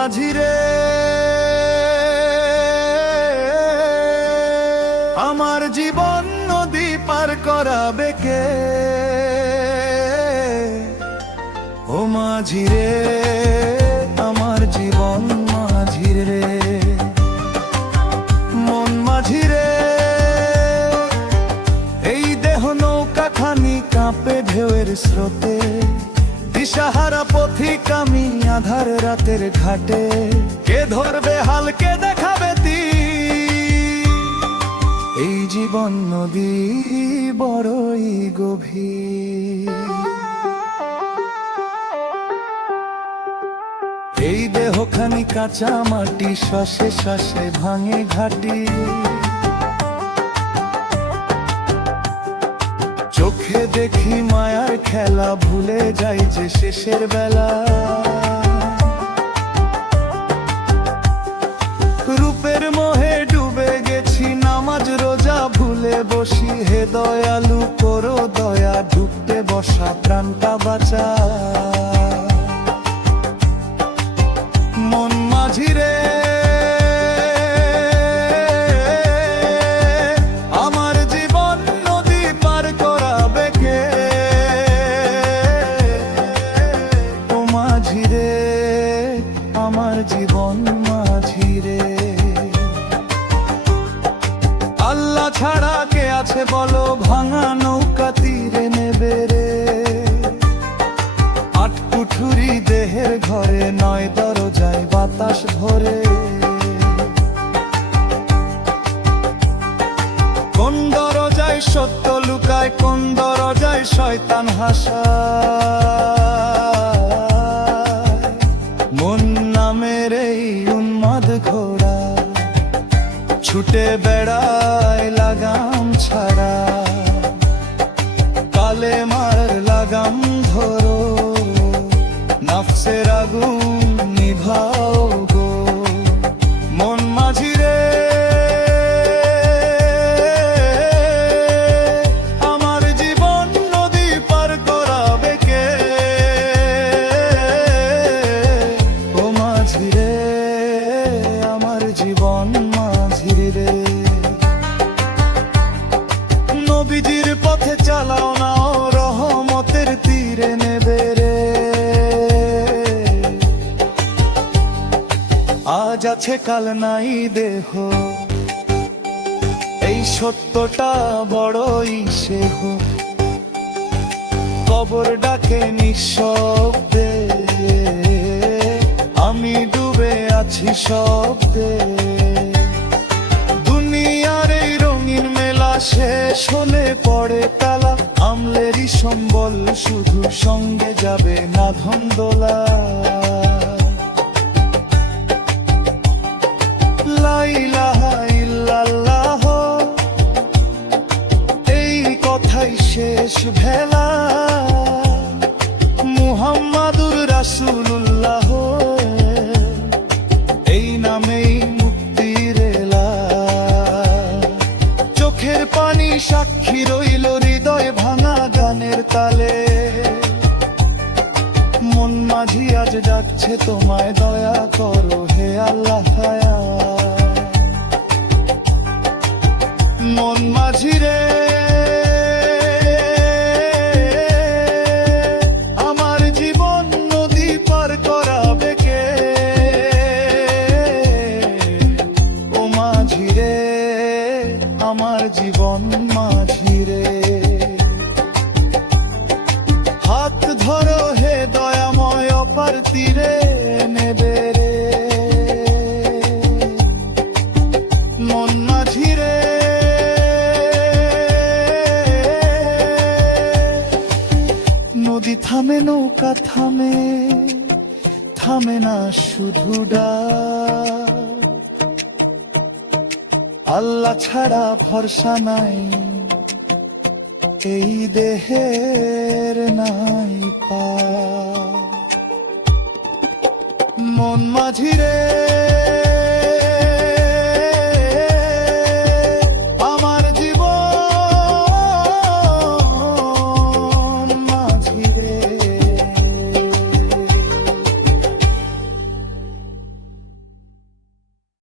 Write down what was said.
মাঝিরে আমার জীবন নদী পার করাবে কে? ও মাঝিরে আমার জীবন মাঝিরে, মন মাঝিরে এই দেহ নৌকা খানি কাঁপে ঢেউয়ের স্রোতে, দিশাহারা পথিক আমি আধার রাতের ঘাটে। কে ধরবে হাল, কে দেখাবে তীর? এই জীবন নদী বড়ই গভীর। এই দেহখানি কাঁচা মাটি, শ্বাসে শ্বাসে ভাঙে ঘাটি। চোখে দেখি মায়ার খেলা, ভুলে যাই যে শেষের বেলা। রূপের মোহে ডুবে গেছি, নামাজ রোজা ভুলে বসি। হে দয়ালু করো দয়া, ডুবতে বসা প্রাণটা বাঁচা। মন মাঝিরে আমার জীবন নদী পার করাবে কে? ও মাঝিরে আমার জীবন মাঝিরে। আল্লাহ ছাড়া কে আছে বলো, ভাঙা নৌকা তীরে নেবে রে। আটকুঠুরি দেহের ঘরে, নয় দরজায় বাতাস ভরে। কোন দরজায় সত্য লুকায়, কোন দরজায় শয়তান হাসায়। মন নামের এই উন্মাদ ঘোড়া ছুটে বেড়ায় লাগাম ছাড়া। কালেমার লাগাম ধরো, নফসের আগুন নিভাও গো। মন মাঝিরে আমার জীবন নদী পার করাবে কে? ও মাঝিরে আমার জীবন মাঝিরে। নবীজির পথে চালাও না, রহমতের তীরে নেবে রে। আজ আছে কাল নাই দেহ, এই সত্যটা বড়ই সেহ। কবর ডাকে নিঃশব্দে, আমি ডুবে আছি শব্দে। দুনিয়ার এই রঙিন মেলা শেষ হলে পড়ে তালা। আমলেরই সম্বল শুধু, সঙ্গে যাবে না ধন্দোলা। লা ইলাহা ইল্লাল্লাহ এই কথাই শেষ ভেলা। মুহাম্মাদুর রাসূলুল্লাহ এই নামেই মুক্তির এলা। চোখের পানি সাক্ষী রইল, হৃদয় ভাঙা গানের তালে। মন মাঝি আজ ডাকছে তোমায়, দয়া করো হে আল্লাহ। মন মাঝিরে আমার জীবন নদী পার করাবে কে? ও মাঝিরে আমার জীবন মাঝিরে। হাত ধরো হে দয়াময়, অপার তীরে নেবে রে। মন মাঝিরে নদী থামে, নৌকা থামে, থামে না শুধু ডাক। আল্লাহ ছাড়া ভরসা নাই, এই দেহের নাই পা। মন মাঝিরে